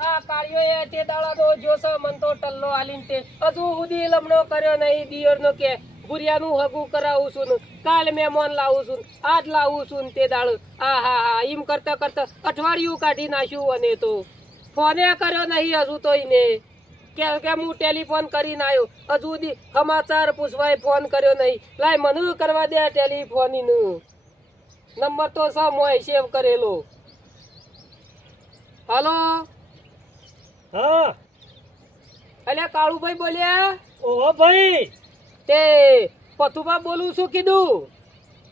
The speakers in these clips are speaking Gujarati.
આ કાળિયો એ તે દાડા તો જોશે મન તો ટલ્લો આલીન તે હજુ સુધી લમણો કર્યો નહીં દિયરનો કે ગુરિયાનું હગું કરાવું છું કાલ મહેમાન લાવું છું આજ લાવું છું તે દાડો હા એમ કરતા કરતા અઠવાડિયું કાઢી નાખ્યું અને તો ફોને કર્યો નહીં હજુ તો એને કે હું ટેલિફોન કરીને આવ્યો હજુ સુધી સમાચાર પૂછવાય ફોન કર્યો નહીં લાય મને કરવા દે ટેલિફોન નંબર તો સમ હોય સેવ કરેલો હાલો હા અલ્યા કાળુભાઈ બોલ્યા ઓહો ભાઈ તે પથુભા બોલું છું કીધું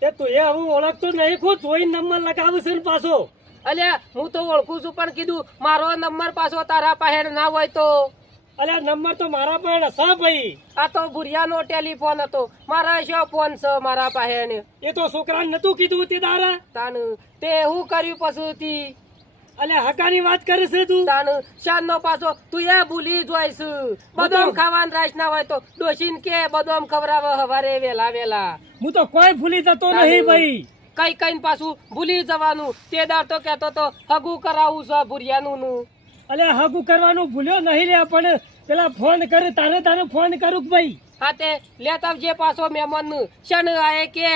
તે તું એ હું ઓળખતો નહીં ખુદ જોઈ નંબર લગાવું છું ને પાછો અલ્યા હું તો ઓળખું છું પણ કીધું મારો નંબર પાછો તારા પાસે ના હોય તો અલ્યા નંબર તો મારા પણ છે ભાઈ આ તો ભુરિયાનો ટેલિફોન હતો મારા શું ફોન છે મારા પાસે ને એ તો છોકરાને નતું કીધું તે તારા તાન તે હું કર્યું પશુથી અલ્યા હકાની વાત કરે છે તું તાન શાનનો પાછો તું એ ભૂલી જોઈશ બદામ ખાવાનું રાઈસ ના હોય તો ડોશીન કે બદામ ખવરાવે હવારે વેલા વેલા હું તો કોઈ ભૂલી જતો નહીં ભાઈ કઈ કઈ પાછું ભૂલી જવાનું તે દાર તો કેતો તો હગું કરાવું છે ભુરિયાનું નું અલ્યા હગું કરવાનું ભૂલ્યો નહીં લે પણ પેલા ફોન કરે તારે ફોન કરું કે ભાઈ હા તે લેતા જે પાછો મહેમાન નું શન આયે કે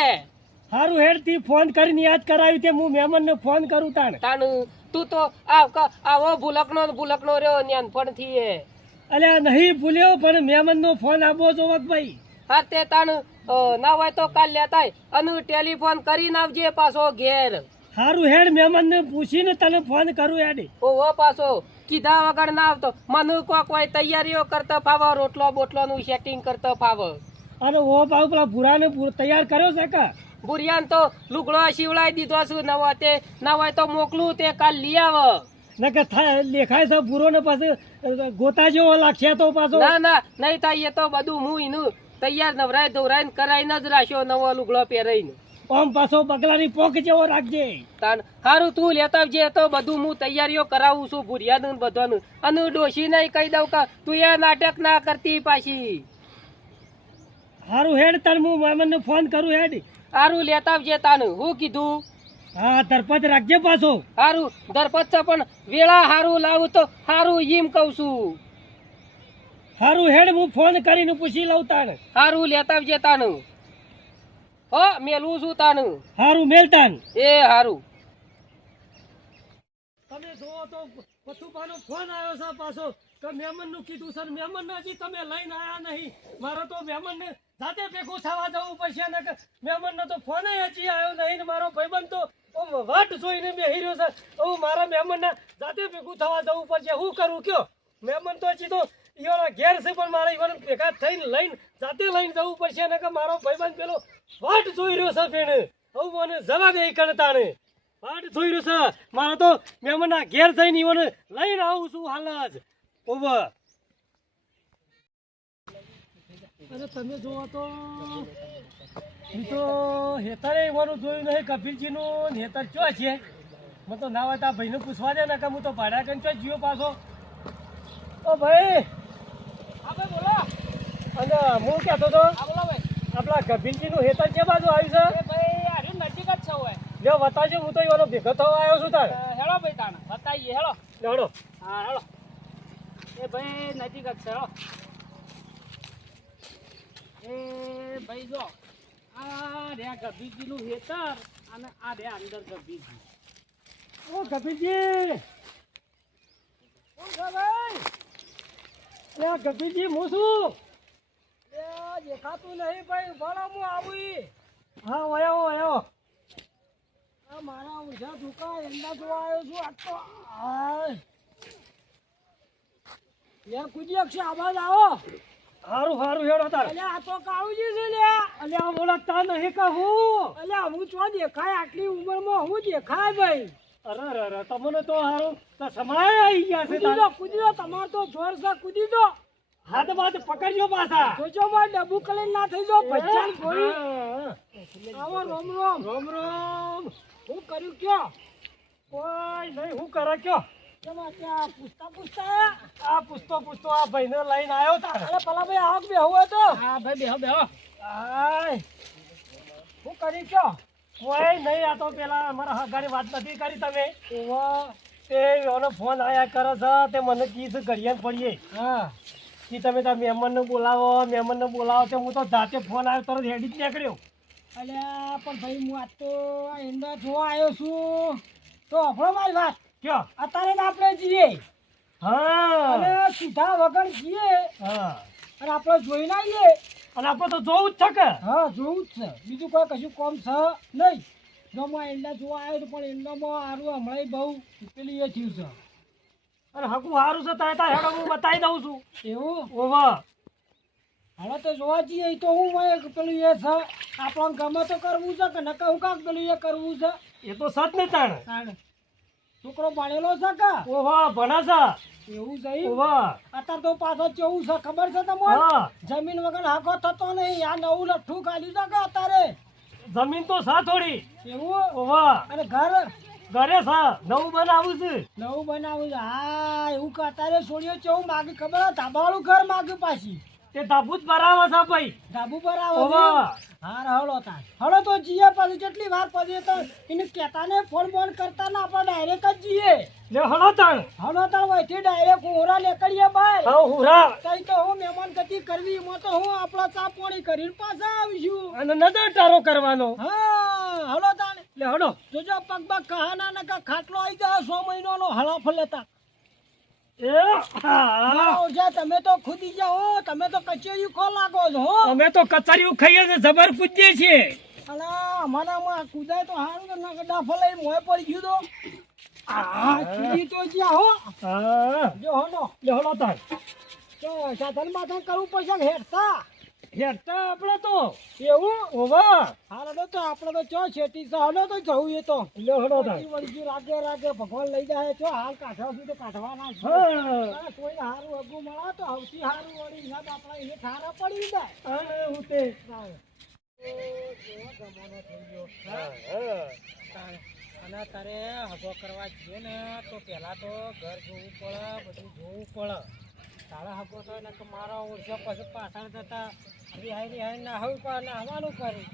હારું હેડ થી ફોન કરીને યાદ કરાવી તે હું મહેમાન ને ફોન કરું તાણ તું તો આવો ભૂલકનો રહ્યો ન્યાનપણ થી એ અલ્યા નહીં ભૂલ્યો પણ મહેમાન નો ફોન આપવો જોવો ભાઈ હા તે તાણ ના હોય તો કાલ લેતા અને ટેલિફોન કરીને આવજે પાછો ઘેર હારું હેડ મહેમાન ને પૂછીને તને ફોન કરું હેડ ઓહો પાછો કીધા વગર ના આવતો મને કોઈ તૈયારીઓ કરતા ફાવો રોટલો બોટલો નું સેટિંગ કરતા ફાવો અને ઓ બાબુ પેલા ભૂરાને તૈયાર કર્યો છે કે ભુરિયાન તો લુગડો શિવડાવી દીધો છું ના હોય તો મોકલું તે કાલ લઈ આવ નકે લેખાય છે ભૂરો ને પાછું ગોતા જેવો લાગશે તો પાછો ના નહીં થાય એ તો બધું હું એનું તૈયાર નવરાય ધોરાય કરાઈને જ રાખ્યો નવો લુગડો પહેરાઈને આમ પાછો બગલાની પોક જેવો રાખજે તાન હારું તું લેતા જે તો બધું હું તૈયારીઓ કરાવું છું ભુરિયાનું બધાનું અને ડોશી નહીં કહી દઉં કે તું એ નાટક ના કરતી પાછી હારું હેડ તાર હું મહેમાનને ફોન કરું હેડ હારું લેતા જે તાન હું કીધું હા ધરપત રાખજે પાછો હારું ધરપત છે પણ વેળા હારું લાવું તો હારું એમ કહું છું હારું હેડ હું ફોન કરીને પૂછી લઉં તાણ હારું લેતા જે તાન હો મેલું છું તાન હારું મેલતાન એ હારું તમે જોવો તો પથુભાનો ફોન આવ્યો છે પાછો કે મહેમાનનું કીધું સર મહેમાનને હજી તમે લઈને આવ્યા નહીં મારે તો મહેમાનને જાતે ભેગું થવા જવું પડશે ને કે મહેમાનનો તો ફોન હજી આવ્યો નહીં ને મારો ભાઈબંધ તો વાટ જોઈને બેહી રહ્યો છે હું મારા મહેમાનને જાતે ભેગું થવા જવું પડશે શું કરું કયો મહેમાન તો હજી તો ઈવાળા ઘેર છે પણ મારે ઈવાને ભેગા થઈને લઈને જાતે લઈને જવું પડશે ને કે મારો ભાઈબંધ પેલો વાટ જોઈ રહ્યો છે બેન હું મને જવા દે કણતાને વાટ જોઈ રહ્યો છે મારે તો મહેમાનના ઘેર થઈને ઈવાને લઈને આવું છું હાલ જ ઓવર અરે તમે જોવો તો હેતરે એવાનું જોયું નહીં કપિલજીનું હેતર ચો છે મને તો ના હોય તો આ ભાઈને પૂછવા દે ને કે હું તો ભાડા કરીને ચો જીવો પાછો ઓ ભાઈ હા ભાઈ બોલો અને હું કહેતો હતો હા બોલો ભાઈ આપણા કપિલજીનું હેતર જે બાજુ આવ્યું છે ભાઈ આરી નજીક જ છે હોય લ્યો બતાવજો હું તો એવાનો ભેગો થવા આવ્યો છું તાર હેળો ભાઈ તાણ બતાવીએ હેળો લેવડો હા હેળો એ ભાઈ નજીક જ છે હેળો એ ભાઈ જો આ રહ્યા ગભીજીનું હેતર અને આ રહ્યા અંદર ગભીજી ઓ કપિલજી કોણ છે ભાઈ લે કપિલજી હું છું એ દેખાતું નહીં ભાઈ ભણો હું આવું હા આવ્યો આ મારા ઊંઝા દુકા એમના જોવા આવ્યો છું આ તો હાય યાર કુજી અક્ષે આવાજ આવો હારું હેડો તાર અલ્યા આ તો કાળુજી છે લે અલ્યા આ ઓળખતા નહીં કહું અલ્યા હું ચો દેખાય આટલી ઉંમરમાં હું દેખાય ભાઈ અરે તમને તો હારું તો સમાય આવી ગયા છે કૂદી દો તમાર તો જોર છે કૂદી દો હાથ બાદ પકડજો પાછા જોજો માર ડબ્બુ કલે ના થઈ જો ભજન ગોળી આવો રોમ રોમ હું કર્યું કયો કોઈ નહીં હું કરે કયો કેમાં ત્યાં પૂછતા આ પૂછતો આ ભાઈને લઈને આવ્યો તાર અરે ભલા ભાઈ આવો બેહો હોય તો હા ભાઈ બેહો આય હું કરી કયો કોઈ નહીં આ તો પેલા અમારા હગાની વાત નથી કરી તમે ઓવા એનો ફોન આયા કરે છે તે મને કીધું ઘડિયાળ પડીએ હા કે તમે તાર મહેમાનને બોલાવો તે હું તો જાતે ફોન આવ્યો તરત હેડી જ નીકળ્યો. અલ્યા પણ ભાઈ હું આજ તો આ ઈંડા જોવા આવ્યો છું તો અભળો મારી વાત ક્યાં? અત્યારે તો આપણે જઈએ હા અને સીધા વગર જઈએ હા અને આપણે જોઈ ના આવીએ. અને આપણે તો જોવું જ છે કે હા જોવું જ છે બીજું કોઈ કશું કોમ છે નહીં. જો હું ઈંડા જોવા આવ્યો તો પણ ઈંડામાં સારું હમણાં બહુ પેલી એ થયું છે. અને હકું સારું છે તારે તાર હેડો હું બતાવી દઉં છું. એવું ઓવા હવે તો જોવા જઈએ તો હું પેલું એ છે આપણને ગમે તો કરવું છે કે ન કહું કાક પેલું એ કરવું છે. એ તો સત ને તાણ તાણે છોકરો ભણેલો છે કે ઓવા ભણા એવું છે છે ઓવા અત્યારે તો પાછો કેવું છે ખબર છે તમને હા જમીન વગર હાકો થતો નહીં. આ નવું લઠ્ઠું કાઢ્યું છે કે અત્યારે જમીન તો સા થોડી એવું ઓવા અને ઘર ઘરે સા નવું બનાવું છે. નવું બનાવું છે. હા એવું કે અત્યારે છોડીઓ કેવું માગે ખબર છે ધાબાવાળું ઘર માગ્યું પાછી તે ધાબુ જ ભરાવે છે ભાઈ. ધાબુ પર આવે ઓવા હાર હળો તાર હળો તો જઈએ પછી કેટલી વાર પછી તો એને કહેતા ને ફોન બોન કરતા ને આપણે ડાયરેક્ટ જ જઈએ. લે હળો તાણ હળો તાર વહીથી ડાયરેક્ટ ઓરા નીકળીએ બહાર. હા હુરા તઈ તો હું મહેમાન ગતિ કરવી એમાં તો હું આપણા ચા પાણી કરીને પાછા આવીશું. અને નજર ટારો કરવાનો. હા હળો તાર લે હળો જોજો પગ પગ કહાના ને કા ખાટલો આવી જાય 100 મહિનાનો હળફ લેતા. એ હા ઓજા તમે તો ખુદી જાઓ તમે તો કચેરી ખો લાગો છો હો. અમે તો કચરિયું ખાઈએ ને જબર પૂજીએ છીએ. અલા અમારામાં કુદાય તો હારું કે ના ડાફા લઈ મોય પડી ગયું તો આ કીધી તો જ્યાં હો હા જો હોનો લે હળો તાણ તો સાધન માથા કરવું પડશે ને હેઠતા હેરતા આપણે તો એવું ઓવા હાલો તો આપણે તો ચો છેટી છે હાલો તો જવું એ તો લે હળો તાણ વળગી રાગે રાગે ભગવાન લઈ જાય છો હાલ કાઢવા સુધી કાઢવાના છે. હા કોઈ હારું અગું મળે તો સૌથી હારું વળી હિસાબ આપણે એને ઠારા પડી જાય. અને હું તે અને તારે હગો કરવા જઈએ ને તો પેલા તો ઘર જોવું પડે બધું જોવું પડે. તારે હગો થાય ને કે મારા ઓળખો પછી પાછળ જતા રિહાઈ ના હોય નાહવાનું કર્યું.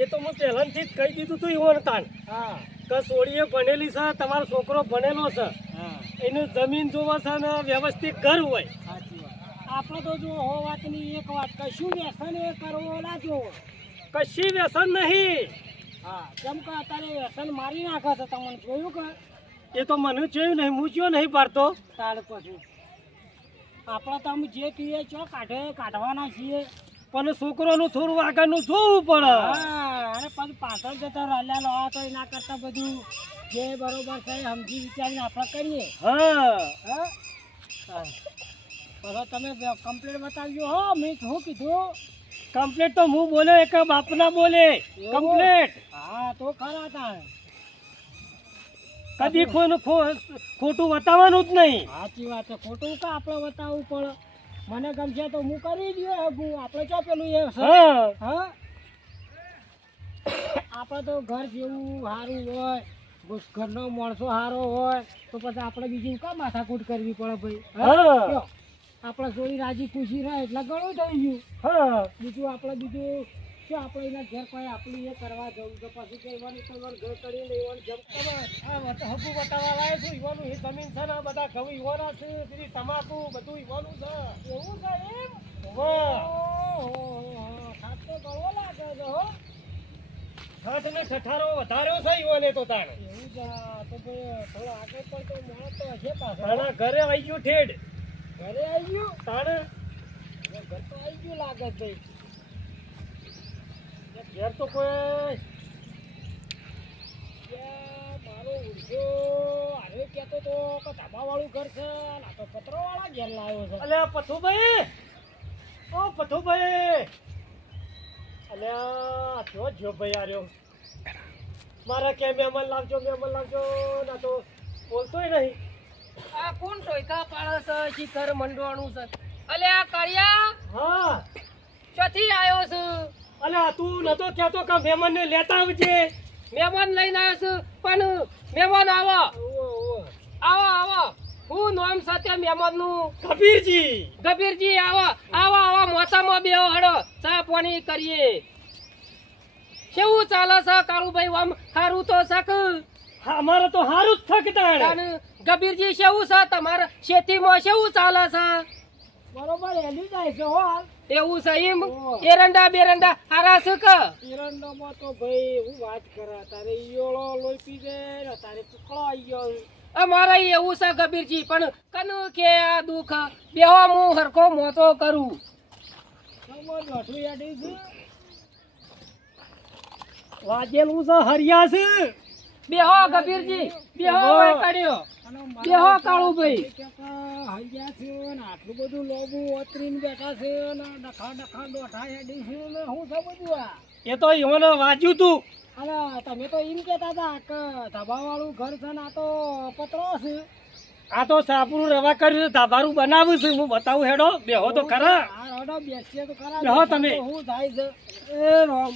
એ તો હું પહેલાથી જ કહી દીધું તું ઈવન તાણ હા કે સોળીએ ભણેલી છે તમારો છોકરો ભણેલો છે હા એનું જમીન જોવે છે ને વ્યવસ્થિત ઘર હોય. સાચી વાત. આપણે તો જો હો વાતની એક વાત કશું વ્યસન એ કરવો ના જોવો. કશી વ્યસન નહીં. હા કેમ કે અત્યારે વ્યસન મારી નાખે છે તમને જોયું કે એ તો મને જોયું નહીં હું ચિયો નહીં પાડતો. તાળ પછી આપણે તો અમે જે કહીએ ચો કાઢવાના છીએ. પણ છોકરોનું થોડું આગળનું જોવું પડે. હા અને પછી પાછળ જતા રાલ્યા લો તો એના કરતા બધું જે બરોબર છે એ સમજી વિચારીને આપણે કરીએ. હા હા પછી તમે કમ્પ્લેટ બતાવજો હો મેં શું કીધું. કમ્પ્લેટ તો હું બોલે એક બાપના બોલે કમ્પ્લેટ. હા તો ખરા તાણ કદી કોઈનું ખોટું બતાવવાનું જ નહીં. સાચી વાત છે. ખોટું કા આપણે બતાવવું પડે. મને ગમશે તો હું કરી દઉં હગું. આપણે ચો પેલું એ છે હા હા આપણે તો ઘર જેવું સારું હોય ઘરનો માણસો સારો હોય તો પછી આપણે બીજું કા માથાકૂટ કરવી પડે ભાઈ. હા કયો? આપણે સોરી રાજી ખુશી રહે એટલે ઘણું થઈ ગયું. હા બીજું શું આપણે એના ઘર કોઈ આપણું એ કરવા જવું તો પછી કહેવાનું ઘર કરી લેવાનું જમ હકુ બતાવવા લાવે છું ઈવાનું એ જમીન છે ને બધા ઘઉં ઈવાના છે પેલી તમાકુ બધું ઈવાનું છે. એવું છે એમ. વાહ ઓહો ખાસ તો ગળવો લાગે છે હો. ઠઠ ને ઠઠારો વધાર્યો છે ઈવાને તો તાણ. એવું છે તો ભાઈ થોડો આગળ પડતો માણસ તો હશે પાછો. તાણા ઘરે આવી ગયું ઠેડ ઘરે આવી ગયું. તાણે હવે ઘર તો આવી ગયું લાગે છે ભાઈ. ઘેર તો કોઈ ત્યાં મારો ઉડ્યો હવે કહેતો તો કે ધાબાવાળું ઘર છે અને આ તો પતરોવાળા ઘેર લાવ્યો છે. અલ્યા પથુભાઈ ઓ પથુભાઈ અલ્યા જો ભાઈ આર્યો મારા કે મહેમાન લાવજો ના તો બોલતોય નહીં. આ કોણ ટોયકા પાડે છે શિખર મંડવાનું છે. અલ્યા કળિયા હા ચોથી આવ્યો છે. અલ્યા તું નતો કહેતો કે મહેમાનને લેતા આવજે. મહેમાન લઈને આવ્યો છું પણ મહેમાન આવો હું નામ સાથે મહેમાનનું ગભીરજી આવો મોસામાં બેહો હડો ચા પાણી કરીએ. કેવું ચાલે છે કાળુભાઈ આમ સારું તો શક અમારે તો હારું જ થક તાણે. અને ગબીરજી કેવું છે તમારા ખેતીમાં કેવું ચાલે છે બરોબર હેલી જાય છે હો હાલ. એવું છે એમ ઓહ. એરંડા બેરંડા હારા છે કે એરંડામાં તો ભાઈ હું વાત કરા તારે ઈયોળો લોહી પી જાય ને તારે ટુકડો આવી ગયો. અમારે એવું છે ગબીરજી પણ કનું કે આ દુઃખ બેહો હું હરખો મોતો કરું સમજ લઠું યાડી છે વાજેલું છે હરિયા છે. બેહો ગબીરજી બેહો ઓય કડ્યો બેહો કાળુભાઈ હરિયા છે ને આટલું બધું લોબુ ઓતરીને બેઠા છે ને ડખા ડખા દોઠા હેડી છે ને હું છે બધું આ. એ તો ઈવોને વાંચ્યું તું. અને તમે તો એમ કહેતા હતા કે ધાબાવાળું ઘર છે ને આ તો પતરો છે. આ તો સાપરું રવા કર્યું છે ધાબારું બનાવ્યું છે. હું બતાવું હેડો બેહો તો ખરા. હા હેડો બેસીએ તો ખરા. બેહો તમે. હું થાય છે એ રામ.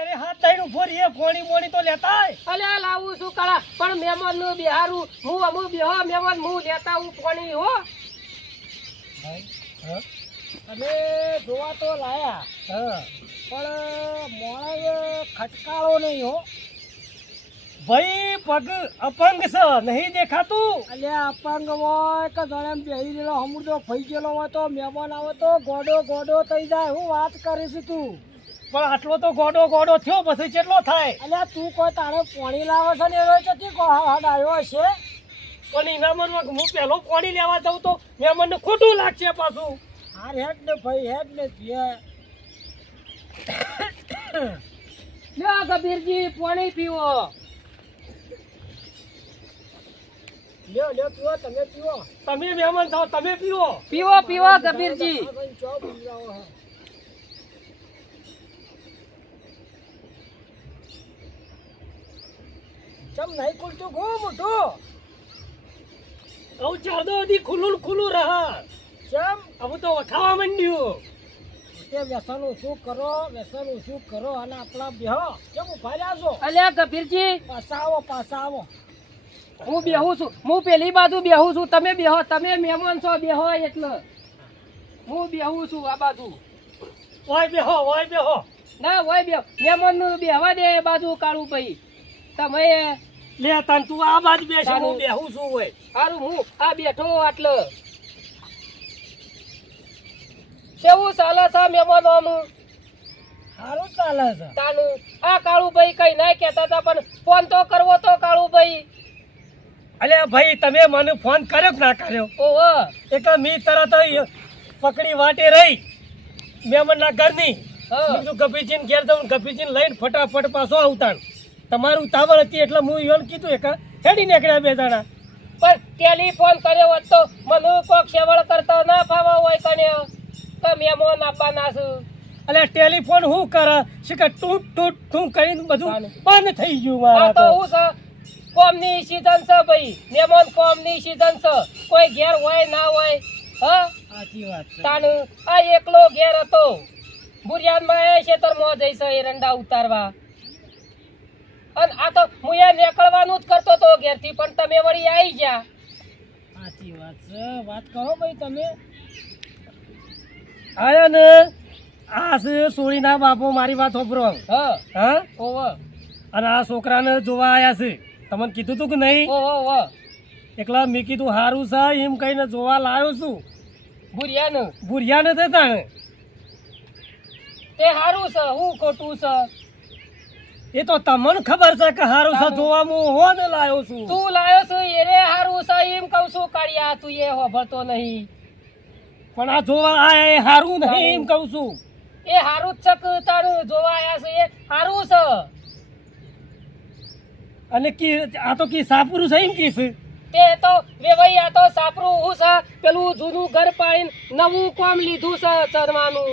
અરે હાથ દઈને ઉભો રહી પોણી મોણી તો લેતા આય. અલ્યા લાવું છું કાળા પણ મહેમાન નું બિહારું હું અમુક બેહો મહેમાન હું લેતા હું પાણી હો અમે જોવા તો લાયા પણ મોણા ખટકાળો નહીં હો ભાઈ. પગ અપંગ છે નહીં દેખાતું. અલ્યા અપંગ હોય કે જાણે બેહી ગયેલો હમુરદો ફઈ ગયેલો હોય તો મહેમાન આવે તો ગોડો ગોડો થઈ જાય. હું વાત કરીશ તું. પણ આટલો તો ગોડો ગોડો થયો પછી કેટલો થાય. અલ્યા તું કોઈ તારે પાણી લાવે છે ને એનો ચોથી હાડ આવ્યો હશે. પણ ઇનામમાં હું પહેલો પાણી લેવા જાઉં તો મહેમાનને ખોટું લાગશે પાછું. હાર હેડ ને ભાઈ હેડ ને લ્યો ગબીરજી પાણી પીવો લ્યો લ્યો પીવો તમે પીવો. તમે મહેમાન થાવ તમે પીવો. પીવો પીવો ગબીરજી ચમ નહીં ખુલતું ગો મોટું. કહું ચાર દો દી ખુલ્લું ખુલ્લું રહા. ચમ હવે તો વખાવા માંડ્યું. તે વ્યસન ઓછું કરો અને આપણા બેહો. કેમ ઉભા રહ્યા છો? અલ્યા ગબીરજી પાછા આવો. હું બેહું છું હું પેલી બાજુ બેહું છું તમે બેહો તમે મહેમાન છો બેહો એટલે હું બેહું છું આ બાજુ ઓય બેહો. ના હોય બેહો મહેમાન નું બેહવા દે એ બાજુ કાળું ભાઈ તમે લે તન તું આ બાજુ બેસી હું બેહું છું ઓય. સારું હું આ બેઠો આટલો કેવું ચાલે છે મહેમાનો સારું ચાલે છે. તાનું આ કાળુભાઈ કઈ ના કહેતા હતા પણ ફોન તો કરવો તો કાળુભાઈ. અલ્યા ભાઈ તમે મને ફોન કર્યો કે ના કર્યો? ઓહો એટલે મી તરત પકડી વાટે રહી મહેમાનના ઘરની. હા. મેં કીધું ગભીજીને ઘેર જાઉં ગભીજીને લઈને ફટાફટ પાછો આવતાણ. તમારું ઉતાવળ હતી એટલે હું ઈવન કીધું એક હેડી નીકળ્યા બે જણા. પણ ટેલિફોન કર્યો હોત તો મને કોક સેવળ કરતો ના ફાવા હોય કન્યો તો મહેમાન આપવાના છું. એટલે ટેલિફોન હું કરે છે કે ટૂટ ટૂટ ટૂટ કરીને બધું બંધ થઈ ગયું આ મારા તો તો. હું છે કોમની સીઝન છે ભાઈ મહેમાન કોમની સીઝન છે કોઈ ઘેર હોય ના હોય હા સાચી વાત છે. તાણ આ એકલો ઘેર હતો બુરિયાનમાં એ ખેતરમાં જઈશ એરંડા ઉતારવા અને આ તો હું એ નીકળવાનું જ કરતો તો ઘેરથી પણ તમે વળી આવી ગયા. સાચી વાત છે. વાત કરો ભાઈ તમે. આયા ને આ છે સોળીના બાપો મારી વાત હોભરો. હા હા ઓહો અને આ છોકરાને જોવા આયા છે. તમને કીધું તું કે નહીં? ઓહો ઓહો એકલા મેં કીધું હારું છે એમ કહીને જોવા લાવ્યો છું. બુરિયાનું ભૂરિયા ને થતા ને તે હારું છે હું ખોટું છે એ તો તમને ખબર છે કે હારું છે જોવા હું હો ને લાવ્યો છું. તું લાયો છું એને હારું છે એમ કહું છું કાળિયા તું એ હોભળતો નહીં. પણ આ જોવા આયા એ હારું નહીં એમ કહું છું. એ હારું જ છે કે તારું જોવા આયા છે એ હારું છે. અને કી આ તો કી સાપરું છે એમ કીસ. તે તો વેવાઈ આ તો સાપરું હું છે પેલું જૂનું ઘર પાડીને નવું કામ લીધું છે ચરવાનું.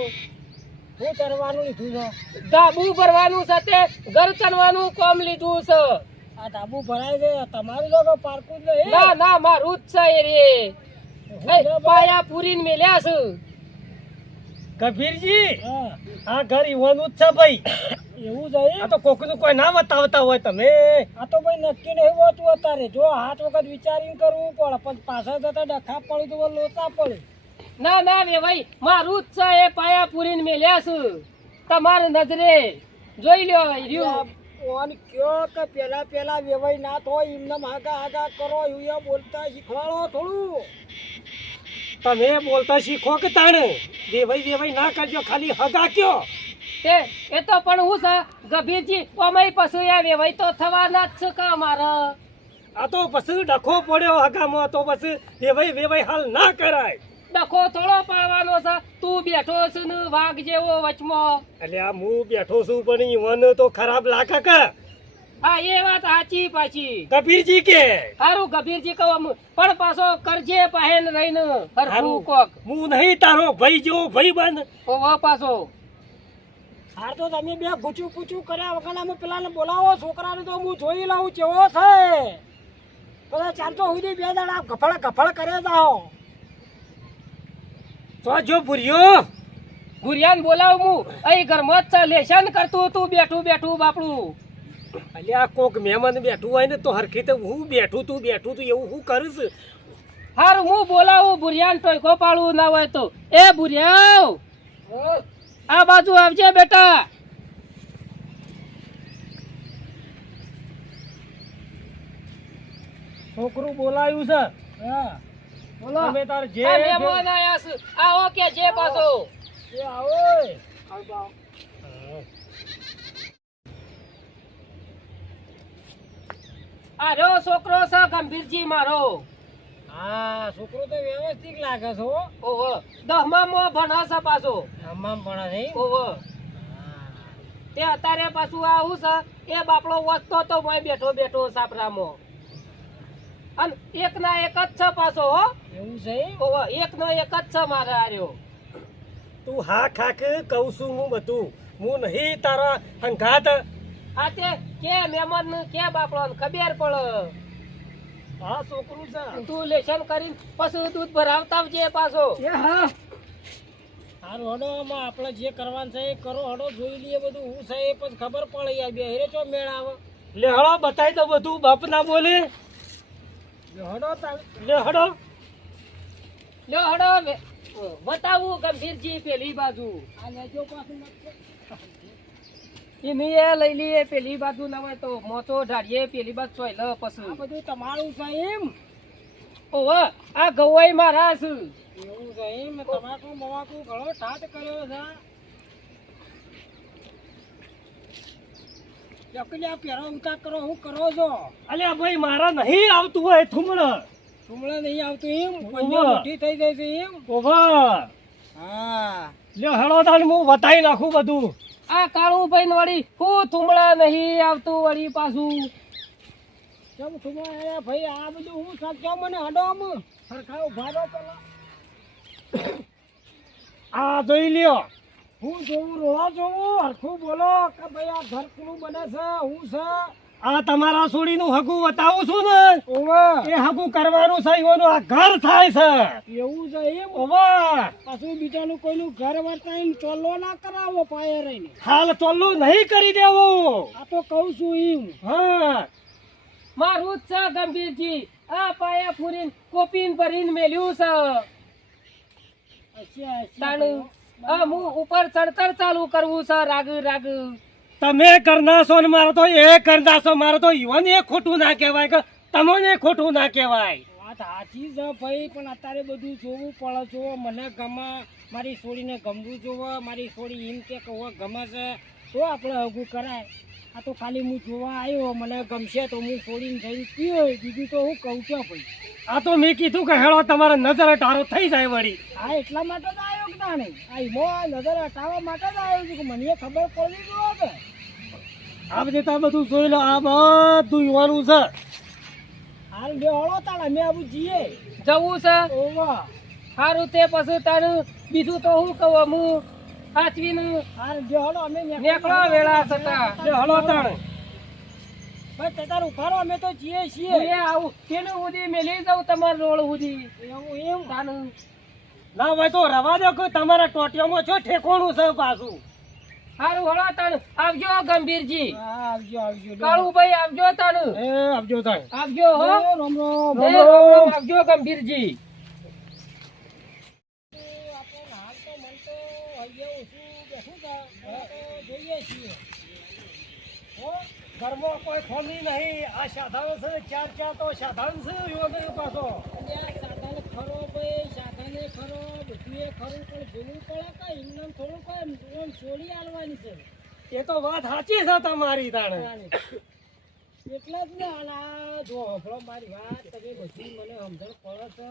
શું કરવાનું લીધું છે? ધાબુ ભરવાનું છે તે ઘર ચરવાનું કામ લીધું છે. આ ધાબુ ભરાય છે તમારું લોકો પારકું જ નહીં. ના ના મારું જ છે એ રે એ પાયા પૂરીને મેલ્યા છે. કબીરજી આ ઘર ઈવાનું જ છે ભાઈ. એવું છે? આ તો કોકનું કોઈ ના બતાવતા હોય તમે. આ તો ભાઈ નક્કી નહીં હોતું અત્યારે. જો હાથ વખત વિચારીને કરવું પડે પણ પાછળ જતા ડખા પડે તો લોચા પડે. ના ના વેવાઈ મારું જ છે એ પાયા પૂરીને મેલ્યા છે તમારી નજરે જોઈ લ્યો રહ્યું. ઓન કયો કે પેલા વેવાઈ ના થાય એમને હાગા કરો એવું બોલતા શીખવાડો થોડું. તમે બોલતા શીખો કે તાણે વેવાઈ ના કરજો, ખાલી હગા કયો. એ તો પણ હું છે ગભીરજી ઓમય પછી આ વેવાઈ તો થવાના જ છે કા મારા. આ તો પછી ડખો પડ્યો હગામાં, તો પછી વેવાઈ હાલ ના કરાય. ડખો થોડો પાડવાનો છે, તું બેઠો છે ને વાઘ જેવો વચમાં. એટલે આ હું બેઠો છું પણ ઈવન તો ખરાબ લાગે કે. હા એ વાત સાચી પાછી. કબીરજી કે હારું ગભીરજી કહો પણ પાછો કરજે પહેન રહીને હરખું કોક. હું નહીં તારો ભાઈ જેવો ભાઈ બંધ. ઓવો પાછો હાર તો તમે બે પૂછું કર્યા વગર અમે પેલાને બોલાવો, છોકરાને તો હું જોઈ લઉં કેવો છે. બધા ચારસો સુધી બે દાડા ગફળ કરે જાઓ. તો જો ભૂર્યો ગુરિયાન બોલાવ હું અહીં ઘરમાં જ લેશન કરતું તું બેઠું બાપડું. અલ્યા કોક મહેમાન બેઠું હોય ને તો હરખી તો હું બેઠું તું એવું હું કરીશ. હારું હું બોલાવું ભુરિયાન ટોયકો પાડવું ના હોય તો. એ ભુરિયાવ આ બાજુ આવજે બેટા. છોકરું બોલાયું છે. હા બોલો. તમે તાર જે આ મહેમાન આયા છે, આવો કે જે પાછો. એ આવો. આ રહ્યો છોકરો છે ગંભીરજી મારો. હા છોકરો તો વ્યવસ્થિત લાગે છે. ઓહો 10મા માં ભણે છે પાછો. આમાં પણ નહીં. ઓહો તે અત્યારે પાછું આવું છે એ બાપડો વસતો તો મોય બેઠો સાપરામાં. અને એક ના એક જ છે પાછો હો. એવું છે. ઓહો એક નો એક જ છે મારે આર્યો. તું હા ખાક કહું છું હું બધું. હું નહીં તારા હંગાત. આ તે કે મહેમાન કે બાપડો ખબર પડે. હા છોકરું છે. તું લેશન કરીને પછી દૂધ ભરાવતા આવજે પાછો. એ હા હારું હડો આમાં આપણે જે કરવાનું છે એ કરો. હડો જોઈ લઈએ બધું હું છે એ પછી ખબર પડે. યાર બે હેરે ચો મેળ આવે. લે હળો બતાવી દો બધું, બાપ ના બોલે. હડો લે હળો. લ્યો હડો બતાવું ગંભીરજી પેલી બાજુ. આ લેજો પાછું એની એ લઈ લઈએ પેલી બાજુ ના હોય તો મોતો ઢાળીએ પેલી બાજુ સોય લ પછી. આ બધું તમારું છે એમ. ઓહો આ ગવાઈ મારા છે. એવું છે એમ. તમાકુ મવાકુ ઘણો ઠાટ કર્યો છે. ચકલિયા પહેરો ઉતાર કરો હું કરો છો. અલ્યા ભાઈ મારા નહીં આવતું હોય થુમણ. તુમળે નહીં આવતું એમ. મોટી થઈ જાય છે એમ. ઓવા હા લે હળો તાણ હું બતાવી નાખું બધું. આ કાળું ભાઈ વળી હું થુમડા નહીં આવતું વળી પાછું. કેમ તુમળા ભાઈ આ બધું હું સાચો મને હડો આમ સરખા ઉભા રહો પેલા. આ જોઈ લ્યો. હું જોવું રોવા જોવું હરખું બોલો કે ભાઈ આ ઘર કોનું બને છે હું છે. આ તમારા છોડીનું હગું બતાવું છું ને ઓવા એ હગું કરવાનું છે. એનું આ ઘર થાય છે. એવું છે એમ. ઓવા પાછું બીજાનું કોઈનું ઘર વર્તાઈને ચોલ્લો ના કરાવો પાયે રહીને. હાલ ચોલ્લું નહીં કરી દેવું. આ તો કહું છું એમ. હા મારું જ છે ગંભીરજી. આ પાયા ફૂરીને કોપીને ભરીને મેલ્યું છે. તાણું આ હું ઉપર ચડતર ચાલુ કરવું છે રાગ. તમે કરના છો ને મારો તો એ કરતા છો. મારો તો ઈવન એ ખોટું ના કહેવાય કે તમને ખોટું ના કહેવાય. વાત સાચી છે ભાઈ પણ અત્યારે બધું જોવું પડે છો. મને ગમે મારી છોડીને ગમવું જોવે. મારી છોડી એમ કે કહો ગમે છે તો આપણે હગું કરાય. આ તો ખાલી હું જોવા આવ્યો મને ગમશે તો હું છોડીને જઈને પીયો. બીજું તો હું કહું છું ભાઈ. આ તો મેં કીધું કે હેળો તમારા નજર ટારો થઈ જાય વળી. હા એટલા માટે જ આવ્યો કે તાણે. આ ઈમો નજર હટાવવા માટે જ આવ્યો છું કે મને એ ખબર પડવી જોઈએ કે આ બધી તો બધું જોઈ લો. આ બધું યુવાનું છે. હાલ બે હળો તાણે અમે આવું જઈએ. જવું છે ઓવા સારું. તે પછી તારું બીજું તો હું કહું હું સાચવીને હાલ બે હળો અમે નીકળો વેળા છતાં. લે હળો તાણ. બસ તારું ઉભારો અમે તો જઈએ છીએ. હું એ આવું તેને સુધી મેલી જાઉં તમારા રોડ સુધી. એવું એમ. તાનું ના હોય તો રવા દો કે તમારા ટોટિયામાં છો ઠેકોણું છે પાછું. સારું હળો તાણ આવજો ગંભીરજી. હા આવજો આવજો. કાળુભાઈ આવજો તાણ. એ આવજો તાણ. આવજો હો. રામ રામ. એ રામ રામ આવજો ગંભીરજી. આપણે હાલ તો મન તો અહીંયા ઓછું બેઠું હતા. હવે તો જોઈએ છીએ હો ઘરમાં કોઈ ખોમી નહીં. આ સાધારણ છે, ચાર ચાર તો સાધારણ છે એવો નહીં પાછો. અને આ સાધન ખરો ભાઈ, સાધને ખરો, બધું એ ખરું, પણ જોવું પડે કે એમને થોડું કોઈ એમ છોડી આલવાની છે. એ તો વાત સાચી છે તમારી તાણે. એટલે જ ને આ જો હભળો મારી વાત, તમે બધી મને સમજણ પડે છે.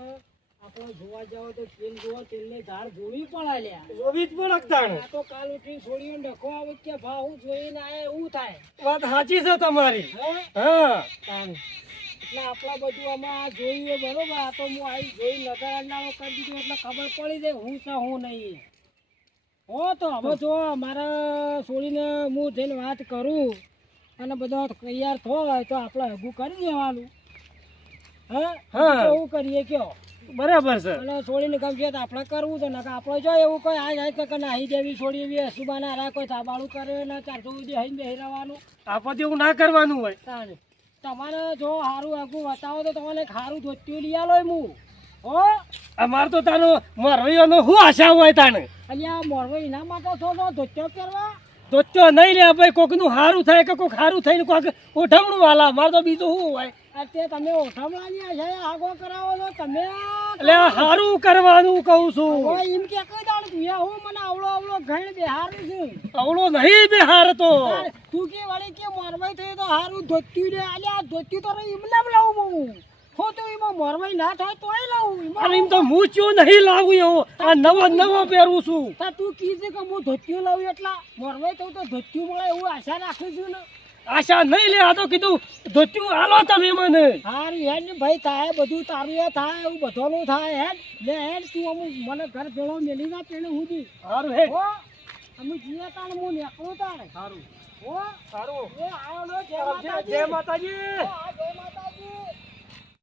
આપણે જોવા જાવ તો તેલ જોવો, તેલની ધાર જોવી પડે લ્યા. જોવી જ પડે તાણે. આ તો કાલ ઉઠી છોડીઓ ડખો આવે કે ભાવ હું જોઈને આયા એવું થાય. વાત સાચી છે તમારી. હે? હા તાણે. એટલે આપણા બધું આમાં જોયું એ બરોબર. આ તો હું આવી જોઈ નજર અંડાળો કરી દીધું એટલે ખબર પડી જાય હું છે હું નહીં. હો તો હવે જો મારા છોડીને હું જઈને વાત કરું અને બધો તૈયાર થાય તો આપણે હગું કરી દેવાનું. હા. એવું કરીએ કયો. બરાબર છે. અને છોડીને ગમશે તો આપણે કરવું તો નકા આપણે જો એવું કોઈ આ કે નાહી દેવી છોડી એવી હસુબાના રા કોઈ થાબાળું કરે ને 400 સુધી હઈને બેહી રહેવાનું. આપણે એવું ના કરવાનું હોય. તાણે તમારે જો સારું આગું બતાવો તો તમને સારું ધોતિયું લઈ આલો હું. હો અમાર તો તારો મરવૈયાનો શું આશા હોય તાણે. અહીંયા મોરવો એના માટે થોડો ધોતિયો પહેરવા. તો નહીં લે ભાઈ, કોકનું સારું થાય કે કોક સારું થઈને કોક ઉઠમણું વાલા. મારે તો બીજું શું હોય. આ તે તમે ઓઠમણાની છે આગો કરાવો છો તમે. એટલે આ સારું કરવાનું કહું છું. હવે એમ કે કઈ દાડ તું હું મને આવડો આવડો ઘણ બેહારું છું. અવળો નહીં બિહાર તો. તું કે વાળી કે મોરવાઈ થઈ તો હારું ધોત્યું રે. આલ્યા ધોત્યું તો એમને લાવું હું. હો તો એમાં મોરવાઈ ના થાય તોય લાવું. અને એમ તો હું ચિયો નહીં લાવું એવો. આ નવો પહેરું છું. તા તું કીધું કે હું ધોત્યું લાવું એટલા મોરવાઈ થયું તો ધોત્યું મળે એવું આશા રાખું છું ને. આશા નહીં લે. આ તો કીધું ધોત્યું આલો તમે મને. હારી હેડ ને ભાઈ થાય બધું તારું એ થાય એવું બધાનું થાય. હેડ લે હેડ તું અમુક મને ઘર ભેળો મેલી ના પેણે સુધી. સારું હે. હો અમે જીએ તાણ હું નીકળું તાણે. સારું હો સારું. એ આયો લો જય જય માતાજી. માતાજી. હો,